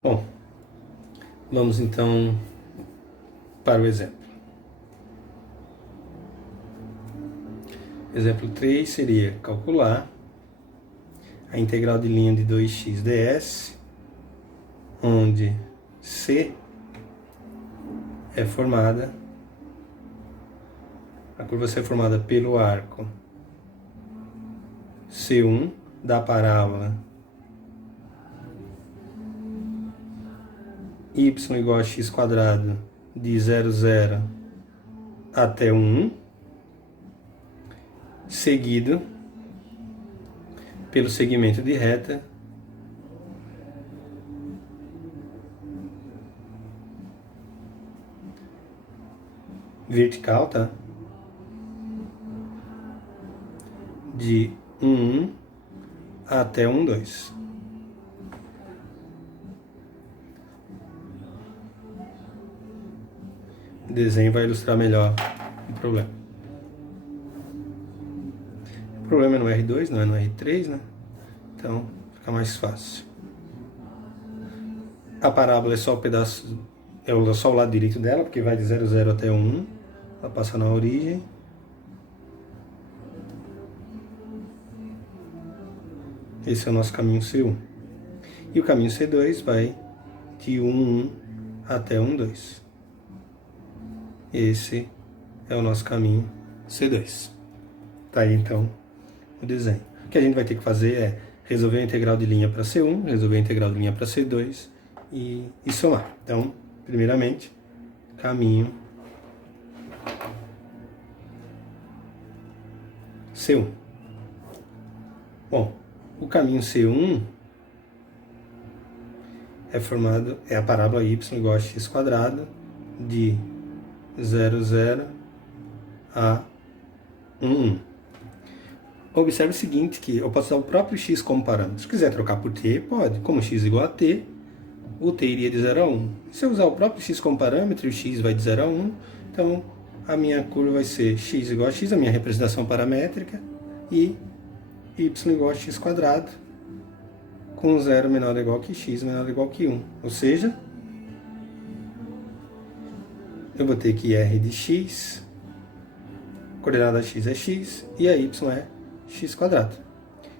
Bom, vamos então para o exemplo. Exemplo 3 seria calcular a integral de linha de 2x ds, onde C é formada, a curva C é formada pelo arco C1 da parábola y igual a x quadrado de 0,0 até 1, seguido pelo segmento de reta vertical, tá? De 1,1 até 1,2. O desenho vai ilustrar melhor o problema. O problema é no R2, não é no R3, né? Então fica mais fácil. A parábola é só o pedaço, é só o lado direito dela, porque vai de 0,0 até 1. Ela passa na origem. Esse é o nosso caminho C1. E o caminho C2 vai de 1,1 até 1,2. Esse é o nosso caminho C2. Tá aí então o desenho. O que a gente vai ter que fazer é resolver a integral de linha para C1, resolver a integral de linha para C2 e somar. Então, primeiramente, caminho C1. Bom, o caminho C1 é formado, é a parábola y igual a x quadrado de 0,0 a 1,1. Observe o seguinte, que eu posso usar o próprio x como parâmetro. Se quiser trocar por t, pode. Como x igual a t, o t iria de 0 a 1. Se eu usar o próprio x como parâmetro, o x vai de 0 a 1, então a minha curva vai ser x igual a x, a minha representação paramétrica, e y igual a x quadrado, com 0 menor ou igual que x menor ou igual que 1. Ou seja, eu vou ter que r de x, coordenada x é x, e a y é x quadrado.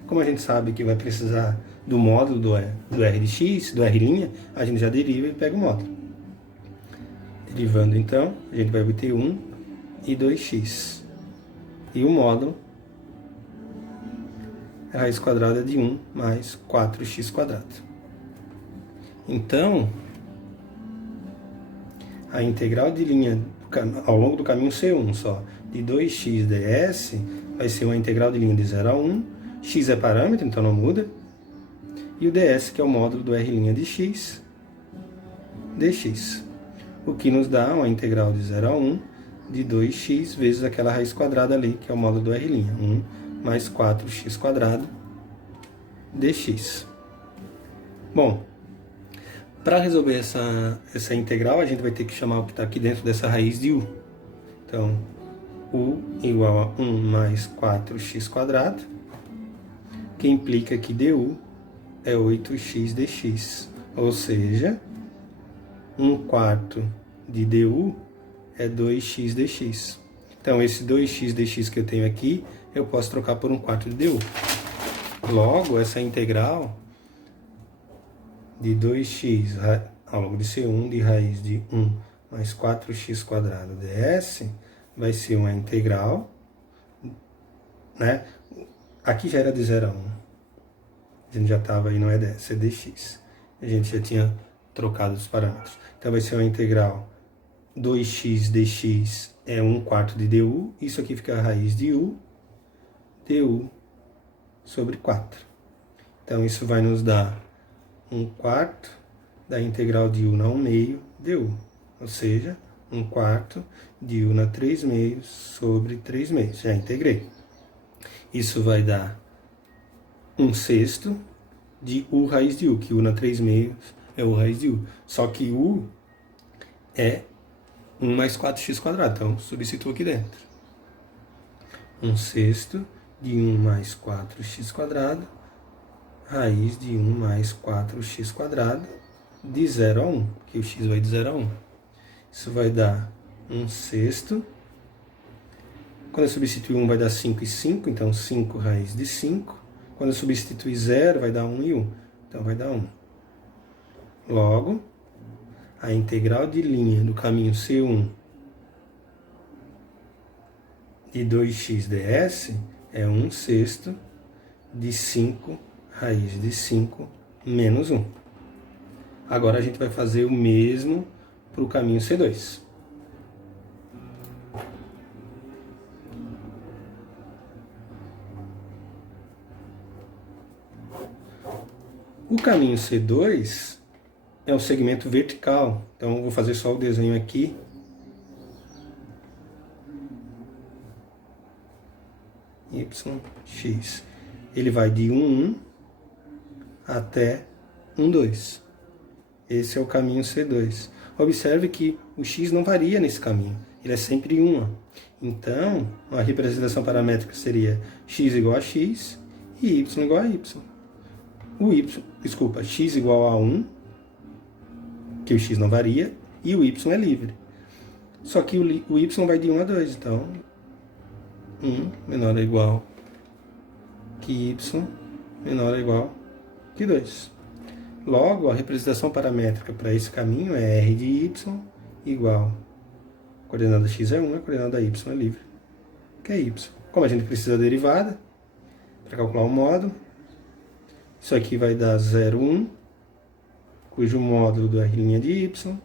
Como a gente sabe que vai precisar do módulo do r de x, do r', a gente já deriva e pega o módulo. Derivando então, a gente vai obter 1 e 2x. E o módulo, a raiz quadrada de 1 mais 4x quadrado. Então, a integral de linha ao longo do caminho C1 só, de 2x ds, vai ser uma integral de linha de 0 a 1, x é parâmetro, então não muda, e o ds, que é o módulo do r' de x, dx. O que nos dá uma integral de 0 a 1 de 2x vezes aquela raiz quadrada ali, que é o módulo do r', 1 mais 4x quadrado dx. Bom, para resolver essa integral, a gente vai ter que chamar o que está aqui dentro dessa raiz de u. Então, u igual a 1 mais 4x quadrado, que implica que du é 8x dx. Ou seja, 1/4 de du é 2x dx. Então, esse 2x dx que eu tenho aqui, eu posso trocar por 1/4 de du. Logo, essa integral de 2x ao longo de C1 de raiz de 1 mais 4x quadrado ds vai ser uma integral, né? Aqui já era de 0 a 1. A gente já estava aí no ds, é dx. A gente já tinha trocado os parâmetros. Então vai ser uma integral 2x dx é 1/4 de du. Isso aqui fica a raiz de u, du sobre 4. Então isso vai nos dar 1/4 da integral de u na 1/2 du. Ou seja, 1/4 de u na 3/2 sobre 3/2. Já integrei. Isso vai dar 1/6 de u raiz de u, que u na 3/2 é u raiz de u. Só que u é 1 mais 4x quadrado, então substituo aqui dentro. 1/6 de 1 mais 4x quadrado, raiz de 1 mais 4x quadrado de 0 a 1, que o x vai de 0 a 1. Isso vai dar 1/6. Quando eu substituir 1 vai dar 5 e 5, então 5 raiz de 5. Quando eu substituir 0 vai dar 1 e 1, então vai dar 1. Logo, a integral de linha do caminho C1 de 2x ds é 1/6 de 5 raiz de 5 menos 1. Agora a gente vai fazer o mesmo para o caminho C2. O caminho C2 é o segmento vertical, então eu vou fazer só o desenho aqui. Y, x. Ele vai de 1, 1 até 1, 2. Esse é o caminho C2. Observe que o x não varia nesse caminho, ele é sempre 1. Então, a representação paramétrica seria x igual a x e y igual a y. X igual a 1, que o x não varia, e o y é livre. Só que o y vai de 1 a 2, então 1 menor ou igual que y menor ou igual que 2. Logo, a representação paramétrica para esse caminho é r de y igual a coordenada x é 1, a coordenada y é livre, que é y. Como a gente precisa da derivada, para calcular o módulo, isso aqui vai dar 0, 1, cujo módulo do r' de y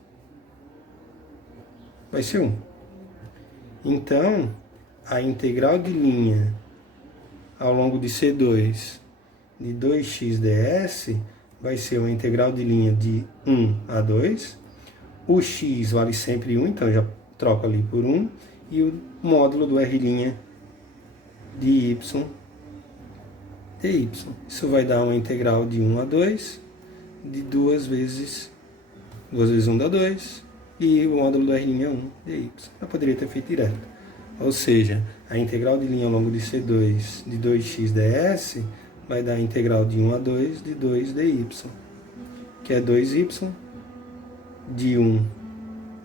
vai ser 1. Então, a integral de linha ao longo de C2 de 2x ds vai ser uma integral de linha de 1 a 2. O x vale sempre 1, então já troco ali por 1. E o módulo do r' de y dy. Isso vai dar uma integral de 1 a 2, de 2 vezes 1 dá 2, e o módulo do r' é 1 dy. Eu poderia ter feito direto. Ou seja, a integral de linha ao longo de C2 de 2x ds vai dar a integral de 1 a 2 de 2 dy, que é 2y de 1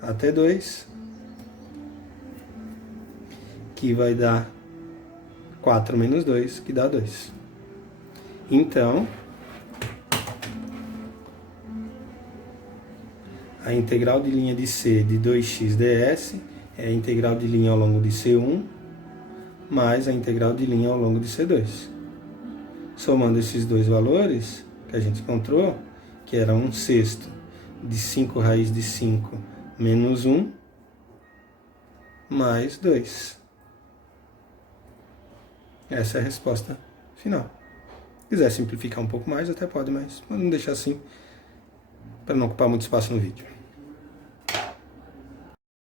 até 2, que vai dar 4 menos 2, que dá 2. Então, a integral de linha de C de 2x ds é a integral de linha ao longo de C1 mais a integral de linha ao longo de C2. Somando esses dois valores que a gente encontrou, que era 1/6 de 5 raiz de 5 menos 1, mais 2. Essa é a resposta final. Se quiser simplificar um pouco mais, até pode, mas vamos deixar assim, para não ocupar muito espaço no vídeo.